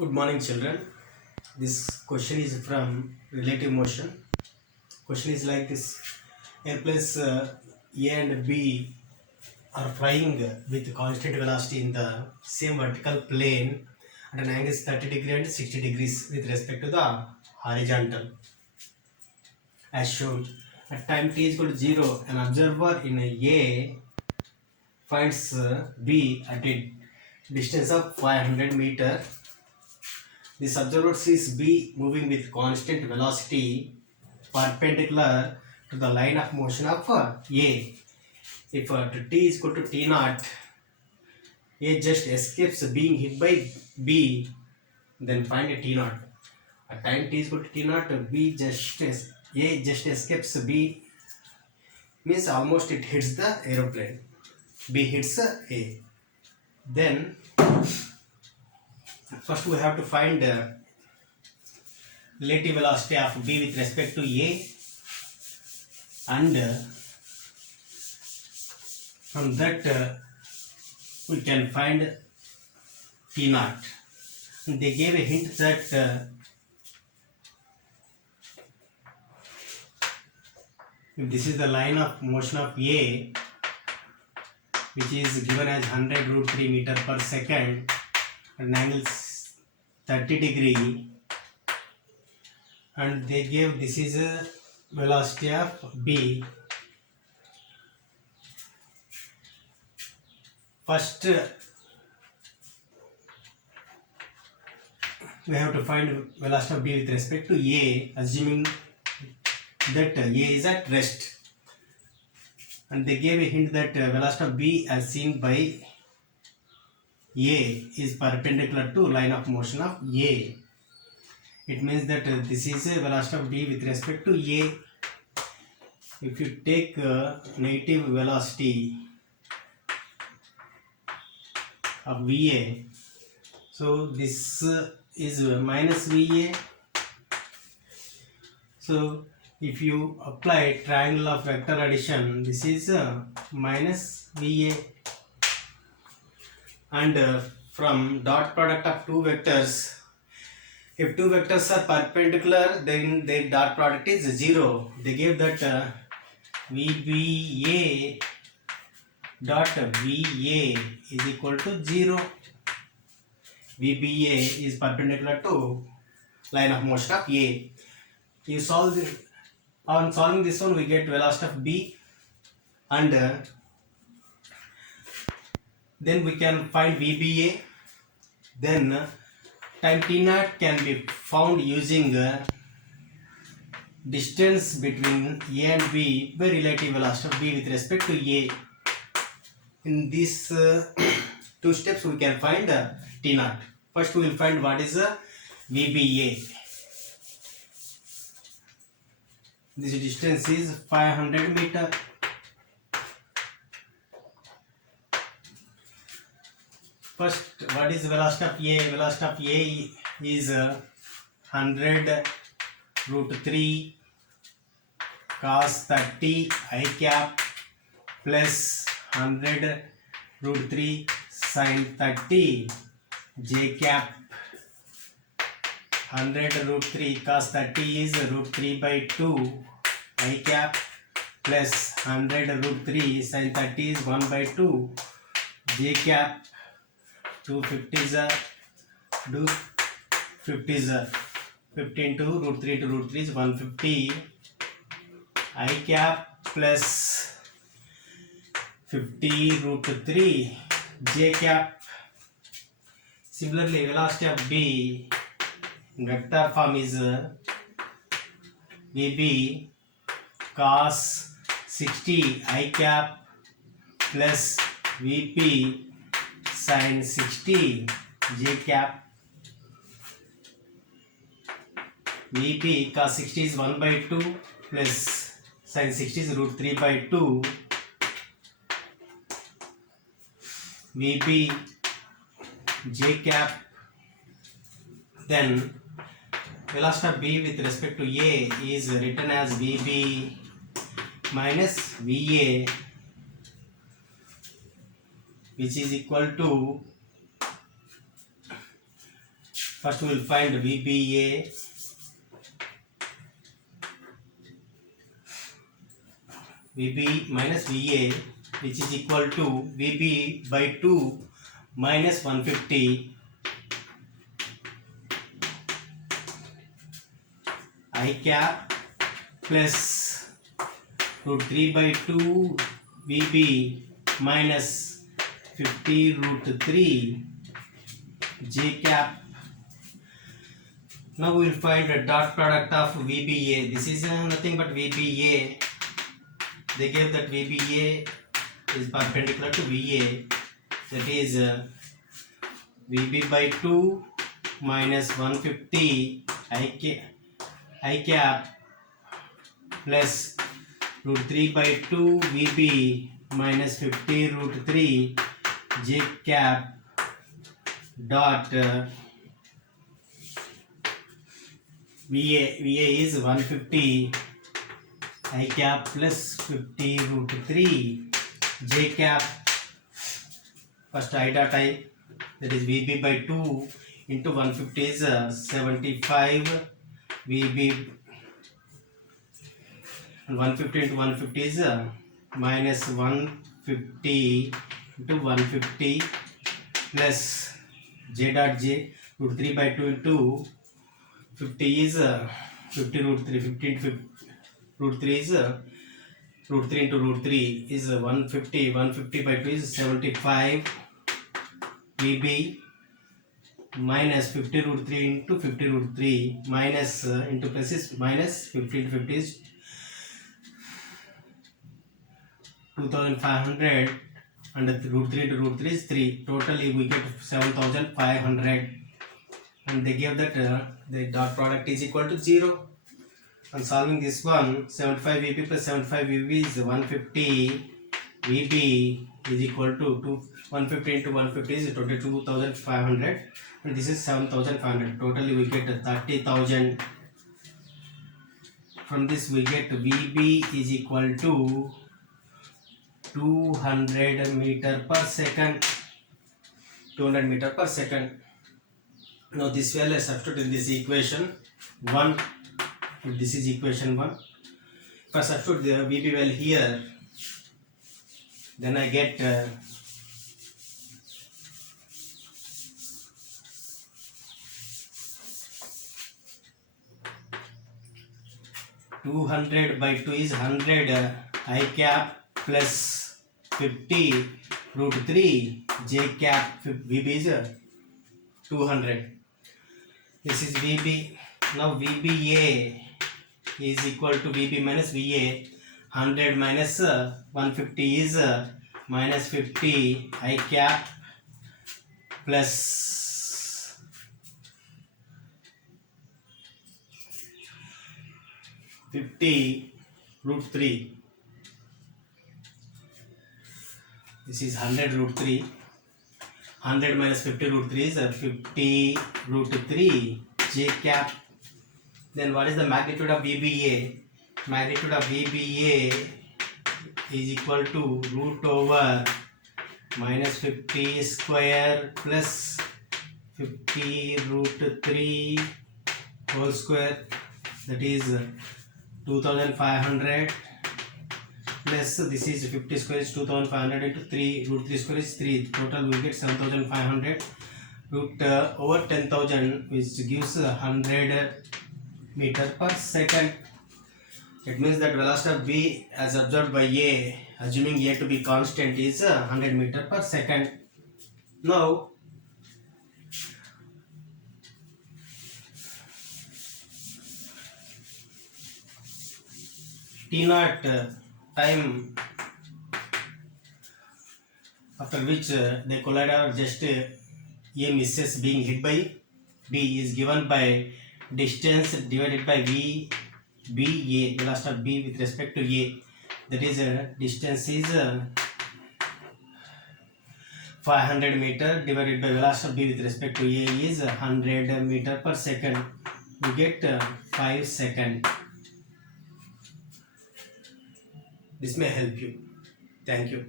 Good morning, children. This question is from relative motion. Question is like this: airplanes A and B are flying with constant velocity in the same vertical plane at an angle 30 degree and 60 degrees with respect to the horizontal. As shown, at time t is equal to 0, an observer in A finds B at a distance of 500 meter. This observer sees B moving with constant velocity perpendicular to the line of motion of A. If t is equal to t naught, A just escapes being hit by B, then find a t naught. At time t is equal to t naught, A just escapes B, means almost it hits the aeroplane. B hits A. Then first we have to find relative velocity of B with respect to A, and from that we can find T naught. And they gave a hint that if this is the line of motion of A, which is given as 100 root 3 meter per second at an angle 30 degree, and they gave this is a velocity of B. First we have to find velocity of B with respect to A, assuming that A is at rest, and they gave a hint that velocity of B as seen by A is perpendicular to line of motion of A. It means that this is a velocity of B with respect to A. If you take negative velocity of VA, so this is minus VA. So if you apply triangle of vector addition, this is minus VA, and from dot product of two vectors, if two vectors are perpendicular, then their dot product is 0. They gave that VBA dot VA is equal to 0. VBA is perpendicular to line of motion of A. You solve on solving this one, we get velocity of B, and then we can find VBA. Then time t naught can be found using distance between A and B by relative velocity of B with respect to A. In these two steps we can find t naught. First we will find what is VBA. This distance is 500 meter. First, what is velocity of A? Velocity of A is 100 root 3 cos 30 I cap plus 100 root 3 sin 30 j cap. 100 root 3 cos 30 is root 3 by 2 I cap plus 100 root 3 sin 30 is 1 by 2 j cap. 250s are do 50s are 15 to root 3 to root 3 is 150 I cap plus 50 root 3 j cap. Similarly, velocity of B vector form is VB cos 60 I cap plus VP sin 60 j cap. VP cos 60 is 1 by 2 plus sin 60 is root 3 by 2. VP j cap. Then velocity of B with respect to A is written as VB minus VA, which is equal to First we will find VBA. VB minus VA, which is equal to VB by 2 minus 150 I cap plus root 3 by 2 VB minus 50 root 3 J cap. Now we will find the dot product of VBA. This is nothing but VBA. They gave that VBA is perpendicular to VA, that is VB by 2 minus 150 I cap plus root 3 by 2 VB minus 50 root 3 J cap dot VA is 150 I cap plus 50 root 3 J cap. First I dot I, that is VB by 2 into 150 is 75 VB, and 150 into 150 is minus 150 into 150 plus J dot J, root 3 by 2 into 50 is 50 root 3, 50 into 50, root 3 is root 3 into root 3 is 150, 150 by 2 is 75 VB minus 50 root 3 into 50 root 3 minus into plus is minus 50 into 50 is 2500, and root 3 into root 3 is 3. Totally we get 7500, and they give that the dot product is equal to 0. On solving this one, 75 VB plus 75 VB is 150 VB is equal to 150 into 150 is 22,500, and this is 7,500. Totally we get 30,000. From this we get VB is equal to 200 meter per second. 200 meter per second. Now this value is substituted in this equation 1. This is equation 1. If I substitute the VB value here, then I get 200 by 2 is 100 I cap plus 50 root 3 J cap. VB is 200. This is VB. Now VBA is equal to VB minus VA. 100 minus 150 is minus 50 I cap plus 50 root 3. This is 100 root 3. 100 minus 50 root 3 is 50 root 3 J cap. Then what is the magnitude of VBA? Magnitude of VBA is equal to root over minus 50 square plus 50 root 3 whole square, that is 2500 plus this is 50 square is 2500 into 3 root 3 square is 3. Total we get 7500 root over 10,000, which gives 100 meter per second. It means that velocity of V as observed by A, assuming A to be constant, is 100 meter per second. Now T0 time after which the collider just A misses being hit by B is given by distance divided by V B A, velocity of B with respect to A, that is distance is 500 meter divided by velocity of B with respect to A is 100 meter per second. We get 5 seconds. This may help you. Thank you.